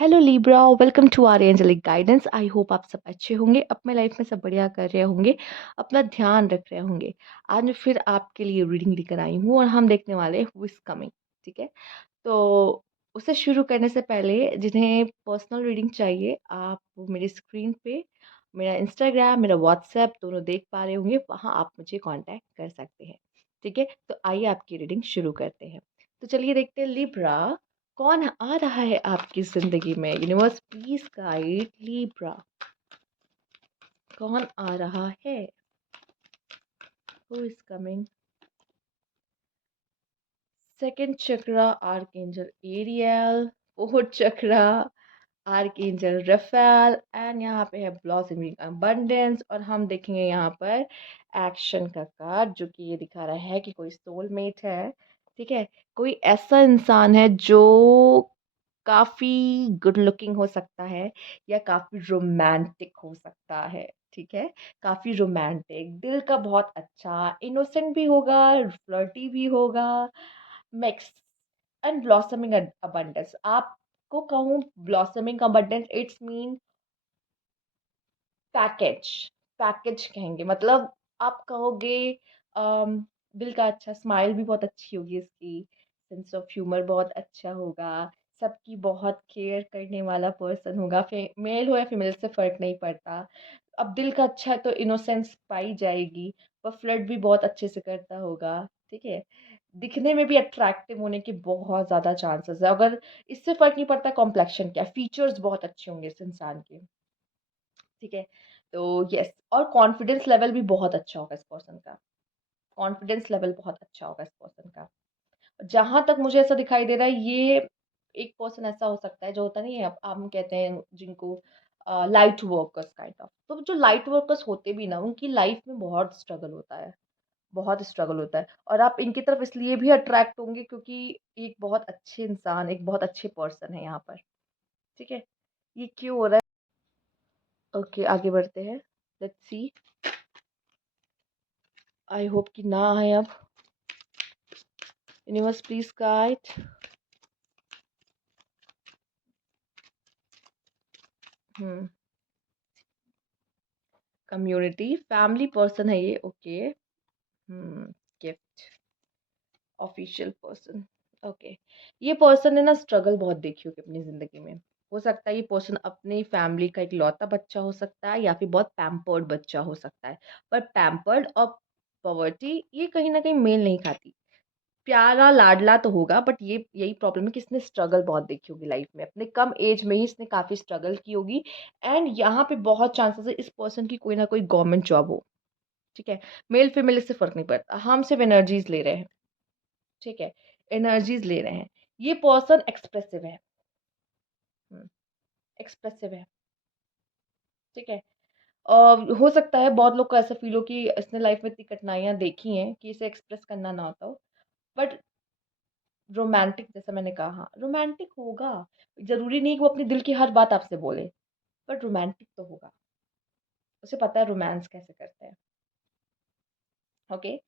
Hello Libra, welcome to our angelic guidance. I hope आप सब अच्छे होंगे, अपने लाइफ में सब बढ़िया कर रहे होंगे, अपना ध्यान रख रहे होंगे। आज मैं फिर आपके लिए रीडिंग लेकर आई हूँ और हम देखने वाले हु इज कमिंग। ठीक है, तो उसे शुरू करने से पहले जिन्हें पर्सनल रीडिंग चाहिए, आप मेरी स्क्रीन पे मेरा इंस्टाग्राम, मेरा व्हाट्सएप दोनों देख पा रहे होंगे, वहाँ आप मुझे कांटेक्ट कर सकते हैं। ठीक है, तो आइए आपकी रीडिंग शुरू करते हैं। तो चलिए देखते हैं लिब्रा, कौन आ रहा है आपकी जिंदगी में। यूनिवर्स प्लीज गाइड लिब्रा, कौन आ रहा है, who is coming. Second chakra archangel Ariel, fourth chakra archangel Raphael, and यहाँ पे है ब्लॉसमिंग अबंडेंस। और हम देखेंगे यहाँ पर एक्शन का कार्ड, जो कि ये दिखा रहा है कि कोई सोलमेट है। ठीक है, कोई ऐसा इंसान है जो काफी गुड लुकिंग हो सकता है या काफी रोमांटिक हो सकता है। ठीक है, काफी रोमांटिक, दिल का बहुत अच्छा, इनोसेंट भी होगा, फ्लर्टी भी होगा, मिक्स एंड ब्लॉसमिंग अबंडेंस। आपको कहूँ blossoming abundance, it's mean package. Package कहेंगे, मतलब आप कहोगे अम, दिल का अच्छा, स्माइल भी बहुत अच्छी होगी इसकी, सेंस ऑफ ह्यूमर बहुत अच्छा होगा, सबकी बहुत केयर करने वाला पर्सन होगा, मेल हो या फीमेल से फर्क नहीं पड़ता। अब दिल का अच्छा है तो इनोसेंस पाई जाएगी, पर फ्लर्ट भी बहुत अच्छे से करता होगा। ठीक है, दिखने में भी अट्रैक्टिव होने के बहुत ज़्यादा चांसेस है। अगर इससे फर्क नहीं पड़ता कॉम्प्लेक्शन क्या, फीचर्स बहुत अच्छे होंगे इस इंसान के। ठीक है, तो यस, और कॉन्फिडेंस लेवल भी बहुत अच्छा होगा इस पर्सन का। कॉन्फिडेंस लेवल बहुत अच्छा होगा इस पर्सन का। जहां तक मुझे ऐसा दिखाई दे रहा है, ये एक पर्सन ऐसा हो सकता है जो होता नहीं है, हम कहते हैं जिनको लाइट वर्कर्स काइंड ऑफ। तो जो लाइट वर्कर्स होते भी ना, उनकी लाइफ में बहुत स्ट्रगल होता है, बहुत स्ट्रगल होता है। और आप इनकी तरफ इसलिए भी अट्रैक्ट होंगे क्योंकि एक बहुत अच्छे इंसान, एक बहुत अच्छे पर्सन है यहाँ पर। ठीक है, ये क्यों हो रहा है। ओके, आगे बढ़ते हैं, लेट्स सी। आई होप कि ना है अब। Universe please guide. Hmm, community family person है ये। Okay, gift, official person. Okay, ये पर्सन ने ना स्ट्रगल बहुत देखी होगी अपनी जिंदगी में। हो सकता है ये पर्सन अपनी फैमिली का एक लौता बच्चा हो सकता है, या फिर बहुत पैम्पर्ड बच्चा हो सकता है। पर पैम्पर्ड और पॉवर्टी ये कहीं ना कहीं मेल नहीं खाती। प्यारा लाडला तो होगा, बट ये यही प्रॉब्लम है कि इसने स्ट्रगल बहुत देखी होगी लाइफ में, अपने कम एज में ही इसने काफी स्ट्रगल की होगी। एंड यहाँ पे बहुत चांसेस है इस पर्सन की कोई ना कोई गवर्नमेंट जॉब हो। ठीक है, मेल फीमेल इससे फर्क नहीं पड़ता, हम सिर्फ एनर्जीज ले रहे हैं। ठीक है, एनर्जीज ले रहे हैं। ये पर्सन एक्सप्रेसिव है। एक्सप्रेसिव है। ठीक है, हो सकता है बहुत लोग को ऐसा फील हो कि इसने लाइफ में इतनी कठिनाइयां देखी हैं कि इसे एक्सप्रेस करना ना आता हो। बट रोमांटिक, जैसा मैंने कहा, हाँ रोमांटिक होगा। जरूरी नहीं कि वो अपने दिल की हर बात आपसे बोले, बट रोमांटिक तो होगा। उसे पता है रोमांस कैसे करते हैं। ओके,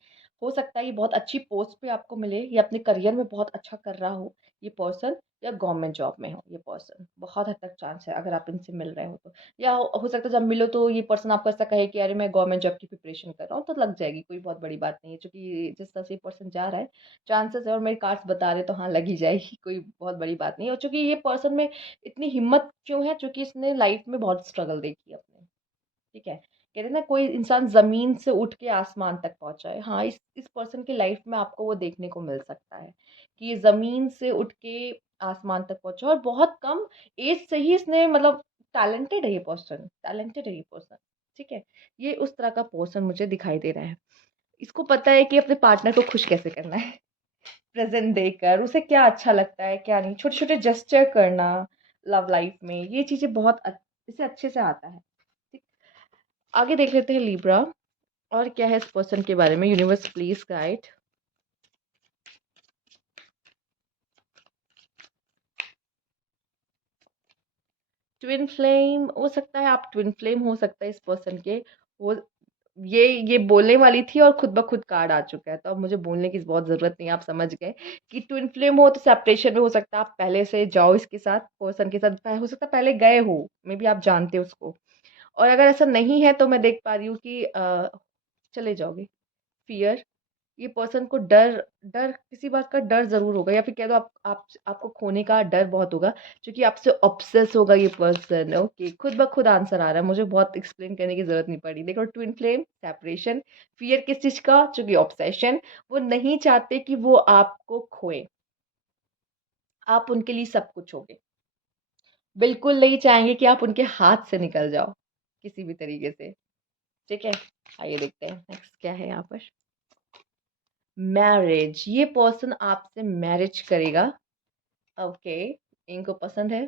हो सकता है ये बहुत अच्छी पोस्ट पे आपको मिले, या अपने करियर में बहुत अच्छा कर रहा हो ये पर्सन, या गवर्नमेंट जॉब में हो ये पर्सन। बहुत हद तक चांस है अगर आप इनसे मिल रहे हो तो। या हो सकता है जब मिलो तो ये पर्सन आपको ऐसा कहे कि अरे मैं गवर्नमेंट जॉब की प्रिपरेशन कर रहा हूँ, तो लग जाएगी, कोई बहुत बड़ी बात नहीं है। क्योंकि जिस तरह से पर्सन जा रहा है, चांसेस है, और मेरे कार्ड्स बता रहे तो हाँ लग ही जाएगी, कोई बहुत बड़ी बात नहीं है। और चूंकि ये पर्सन में इतनी हिम्मत क्यों है, क्योंकि इसने लाइफ में बहुत स्ट्रगल देखी है अपने। ठीक है, कहते हैं ना कोई इंसान जमीन से उठ के आसमान तक पहुंचा है। हाँ, इस पर्सन की लाइफ में आपको वो देखने को मिल सकता है कि ये जमीन से उठ के आसमान तक पहुंचा, और बहुत कम एज से ही इसने, मतलब टैलेंटेड है ये पर्सन, टैलेंटेड है ये पर्सन। ठीक है, ये उस तरह का पर्सन मुझे दिखाई दे रहा है। इसको पता है कि अपने पार्टनर को खुश कैसे करना है, प्रेजेंट देकर उसे क्या अच्छा लगता है क्या नहीं, छोटे छोटे जेस्चर करना लव लाइफ में, ये चीजें बहुत इसे अच्छे से आता है। ठीक, आगे देख लेते हैं लिब्रा, और क्या है इस पर्सन के बारे में। Universe please guide. Twin flame हो सकता है, आप ट्विन फ्लेम हो सकता है इस पर्सन के। वो ये बोलने वाली थी और खुद ब खुद कार्ड आ चुका है, तो अब मुझे बोलने की बहुत ज़रूरत नहीं है, आप समझ गए कि ट्विन फ्लेम हो तो सेपरेशन में हो सकता है आप पहले से जाओ इसके साथ, पर्सन के साथ हो सकता है पहले गए हो, मे बी आप जानते हो उसको। और अगर ऐसा नहीं है तो मैं देख पा रही हूँ कि चले जाओगे। फ़ियर, ये पर्सन को डर डर किसी बात का डर ज़रूर होगा, या फिर कह दो आप आपको खोने का डर बहुत होगा, क्योंकि आपसे ऑब्सेस होगा ये पर्सन। ओके, खुद ब खुद आंसर आ रहा है, मुझे बहुत एक्सप्लेन करने की ज़रूरत नहीं पड़ी। देखो, ट्विन फ्लेम, सेपरेशन, फ़ियर किस चीज़ का? चूँकि ऑब्सेशन, वो नहीं चाहते कि वो आपको खोएँ, आप उनके लिए सब कुछ होगे। बिल्कुल नहीं चाहेंगे कि आप उनके हाथ से निकल जाओ, किसी भी तरीके से, ठीक है? आइए देखते हैं नेक्स्ट क्या है यहाँ पर। मैरिज, ये पर्सन आपसे मैरिज करेगा। ओके, इनको पसंद है।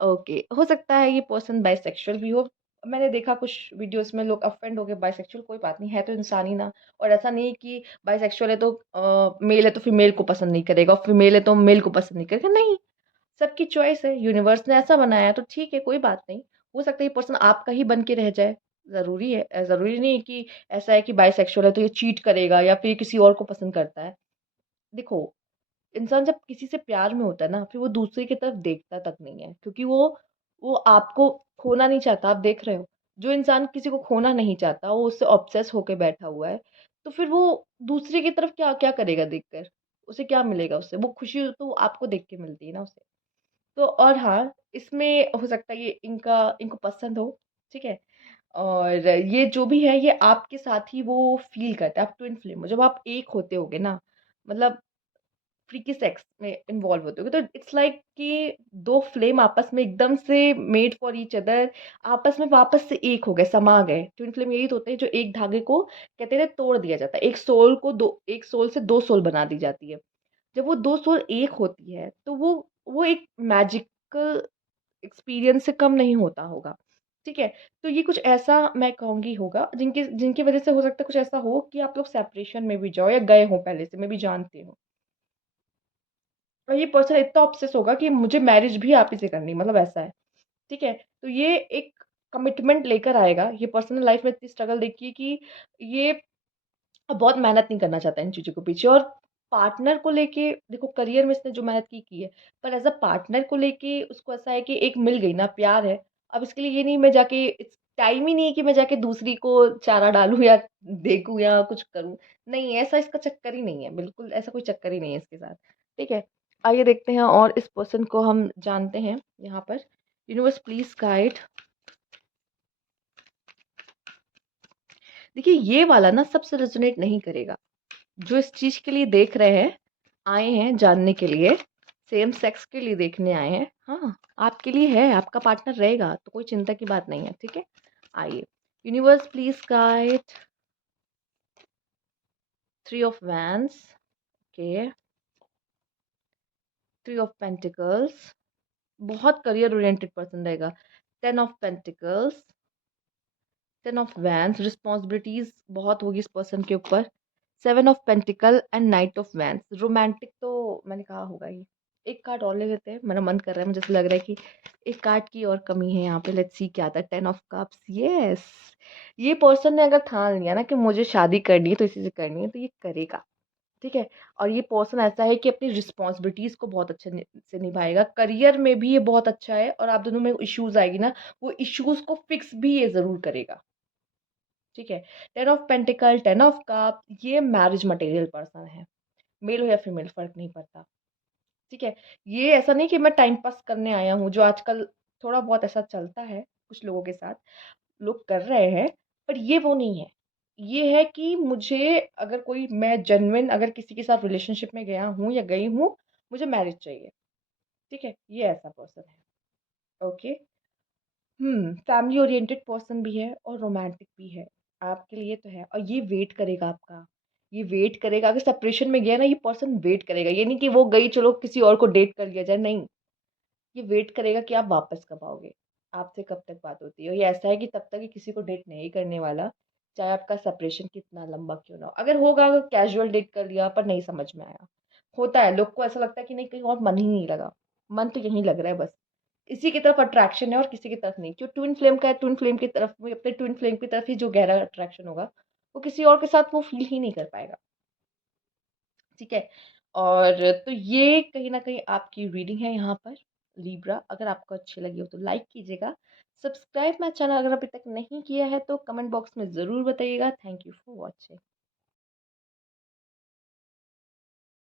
ओके, हो सकता है ये पर्सन बाइसेक्सुअल भी हो। मैंने देखा कुछ वीडियोस में लोग ऑफेंड हो गए, बाइसेक्सुअल कोई बात नहीं है, तो इंसान ही ना। और ऐसा नहीं कि बाइसेक्सुअल है तो मेल है तो फीमेल को पसंद नहीं करेगा, और फीमेल है तो मेल को पसंद नहीं करेगा, नहीं। सबकी चॉइस है, यूनिवर्स ने ऐसा बनाया है तो ठीक है, कोई बात नहीं। हो सकता है ये पर्सन आपका ही बन के रह जाए, ज़रूरी है, ज़रूरी नहीं है कि ऐसा है कि बाइसेक्सुअल है तो ये चीट करेगा या फिर किसी और को पसंद करता है। देखो, इंसान जब किसी से प्यार में होता है ना, फिर वो दूसरे की तरफ देखता तक नहीं है, क्योंकि वो आपको खोना नहीं चाहता, आप देख रहे हो। जो इंसान किसी को खोना नहीं चाहता, वो उससे ऑब्सेस होके बैठा हुआ है, तो फिर वो दूसरे की तरफ क्या क्या करेगा देखकर? उसे क्या मिलेगा उससे? वो खुशी तो आपको देख के मिलती है ना उसे। तो और हाँ, इसमें हो सकता है ये इनको पसंद हो, ठीक है? और ये जो भी है, ये आपके साथ ही वो फ़ील करता है। आप ट्विन फ्लेम हो, जब आप एक होते होगे ना, मतलब फ्रीकी सेक्स में इन्वॉल्व होते होगे, तो इट्स लाइक कि 2 फ्लेम आपस में एकदम से मेड फॉर ईच अदर, आपस में वापस से एक हो गए, समा गए। ट्विन फ्लेम यही तो होते हैं, जो एक धागे को कहते हैं तोड़ दिया जाता है। एक सोल से 2 सोल बना दी जाती है। जब वो 2 सोल एक होती है, तो वो एक मैजिकल एक्सपीरियंस से कम नहीं होता होगा, ठीक है? तो ये कुछ ऐसा मैं कहूँगी होगा, जिनकी जिनकी वज़ह से हो सकता है कुछ ऐसा हो कि आप लोग सेपरेशन में भी जाओ या गए हों पहले से, मैं भी जानती हूँ। और ये पर्सन इतना ऑब्सेस होगा कि मुझे मैरिज भी आप ही से करनी है, मतलब ऐसा है, ठीक है? तो ये एक कमिटमेंट लेकर आएगा, ये पर्सन ने लाइफ़ में इतनी स्ट्रगल देखी है कि ये बहुत मेहनत नहीं करना चाहता इन चीज़ों के पीछे। और पार्टनर को लेके देखो, करियर में इसने जो मेहनत की है, पर एज़ अ पार्टनर को लेके उसको ऐसा है कि एक मिल गई ना, प्यार है। अब इसके लिए ये नहीं मैं जाके टाइम ही नहीं है कि मैं जाके दूसरी को चारा डालूँ या देखूँ या कुछ करूँ। नहीं, ऐसा इसका चक्कर ही नहीं है, बिल्कुल ऐसा कोई चक्कर ही नहीं है इसके साथ, ठीक है? आइए देखते हैं और इस पर्सन को हम जानते हैं यहाँ पर। Universe please guide. देखिए, ये वाला ना सबसे रेज़ोनेट नहीं करेगा। जो इस चीज़ के लिए देख रहे हैं, आए हैं जानने के लिए, सेम सेक्स के लिए देखने आए हैं, हाँ, आपके लिए है, आपका पार्टनर रहेगा, तो कोई चिंता की बात नहीं है, ठीक है? आइए, universe please guide. 3 of wands, okay, 3 of pentacles, बहुत करियर ओरिएंटेड पर्सन रहेगा। 10 of pentacles, 10 of wands, responsibilities बहुत होगी इस पर्सन के ऊपर। 7 of pentacle and night of wands, romantic तो मैंने कहा होगा ही। एक कार्ड और ले लेते हैं, मेरा मन कर रहा है, मुझे ऐसा लग रहा है कि एक कार्ड की और कमी है यहाँ पे। लेट्स सी क्या आता है। 10 ऑफ कप्स, यस। ये पर्सन ने अगर ठान लिया ना कि मुझे शादी करनी है तो इसी से करनी है, तो ये करेगा, ठीक है? और ये पर्सन ऐसा है कि अपनी रिस्पॉन्सिबिलिटीज़ को बहुत अच्छे से निभाएगा। करियर में भी ये बहुत अच्छा है, और आप दोनों में इश्यूज़ आएगी ना, वो इश्यूज़ को फिक्स भी ये ज़रूर करेगा, ठीक है? 10 ऑफ पेंटिकल, 10 ऑफ कप, ये मैरिज मटेरियल पर्सन है। मेल हो या फीमेल फ़र्क नहीं पड़ता, ठीक है? ये ऐसा नहीं कि मैं टाइम पास करने आया हूँ, जो आजकल थोड़ा बहुत ऐसा चलता है कुछ लोगों के साथ, लोग कर रहे हैं, पर ये वो नहीं है। ये है कि मुझे अगर कोई मैं जेन्युइन अगर किसी के साथ रिलेशनशिप में गया हूँ या गई हूँ, मुझे मैरिज चाहिए, ठीक है? ये ऐसा पर्सन है, ओके? फैमिली ओरिएंटेड पर्सन भी है और रोमांटिक भी है, आपके लिए तो है, और ये वेट करेगा आपका। ये वेट करेगा, अगर सेपरेशन में गया ना, ये पर्सन वेट करेगा। ये नहीं कि वो गई, चलो किसी और को डेट कर लिया जाए, नहीं। ये वेट करेगा कि आप वापस कब आओगे, आपसे कब तक बात होती है। और ये ऐसा है कि तब तक ये किसी को डेट नहीं करने वाला, चाहे आपका सेपरेशन कितना लंबा क्यों ना हो। अगर होगा, अगर कैजुअल डेट कर लिया पर नहीं समझ में आया, होता है, लोग को ऐसा लगता है कि नहीं, कहीं और मन ही नहीं लगा, मन तो यहीं लग रहा है बस। इसी की तरफ अट्रैक्शन है और किसी की तरफ नहीं। जो ट्विन फ्लेम का है, ट्विन फ्लेम की तरफ वो अपने ट्विन फ्लेम की तरफ ही जो गहरा अट्रैक्शन होगा, वो किसी और के साथ वो फ़ील ही नहीं कर पाएगा। ठीक है? और तो ये कहीं न कहीं आपकी रीडिंग है यहाँ पर लिब्रा। अगर आपको अच्छी लगी हो तो लाइक कीजिएगा। सब्सक्राइब माय चैनल अगर अभी तक नहीं किया है तो कमेंट बॉक्स में ज़रूर बताइएगा। Thank you for watching.